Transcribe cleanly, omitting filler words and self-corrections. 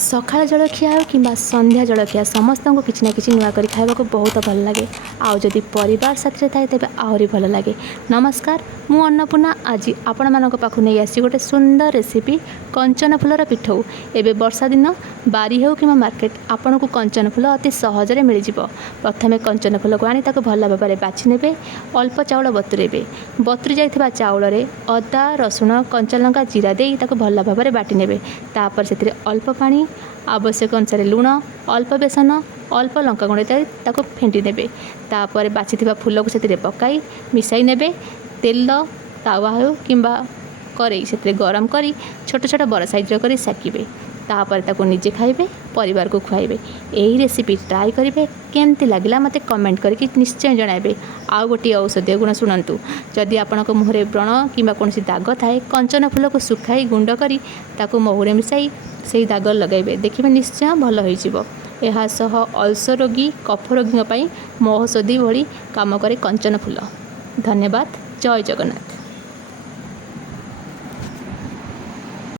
सकाळ जलखिया हो कि संध्या जलखिया समस्त को किसी ना कि नुआ कर खाइबा बहुत भल लगे। आउ जदि परिवार साथी थाए तेज आहरी भल लगे। नमस्कार, मु अन्नपूर्णा आज आपण मानक पाखु नहीं आसी गोटे सुंदर रेसिपी कंचन फूलर पिठौ। एबे वर्षा दिन बारी हो कि मार्केट आपन को कंचन फूल अति सहजरे मिल जिवो। प्रथमे कंचन फूल को आनी ताको भल भाव बाछि नेबे। अल्प चाउल बतुरेबे। बतुरी जाइथिबा चाउल रे अदा रसुण कंचा लंका जीरा देई ताको भल भाव बाटी नेबे। तापर सेतिरे अल्प पानी आवश्यक अनुसार लुण अल्प बेसन अल्प लंका गुंड इत्यादि ताको फेंटी नेबे। तापर बाछिथिबा फूल को सेतिरे पकाई मिसाई नेबे। तेल तावा हो किंबा करेई सेतिरे गरम करी छोट छोट बड़ साइज करी सेकिबे। तापर ताको निजे खाइबे, परिवार को खुआइबे। एही रेसिपी ट्राई करिवे, केमती लागिला मते कमेंट करके निश्चय जणाइबे। आउ गोटे औषधीय गुण शुणु। जदि आपणक मुहरे व्रण किंबा कोनसी दाग थाए कंचन फूल को सुखाई गुंड करी ताको महुरे मिसाई से दाग लगाइबे, देखिबे निश्चय भल होई जिवो। एहा सह अल्सर रोगी कफ रोगी महौषधि भली काम करे कंचन फूल। धन्यवाद। जय जगन्नाथ।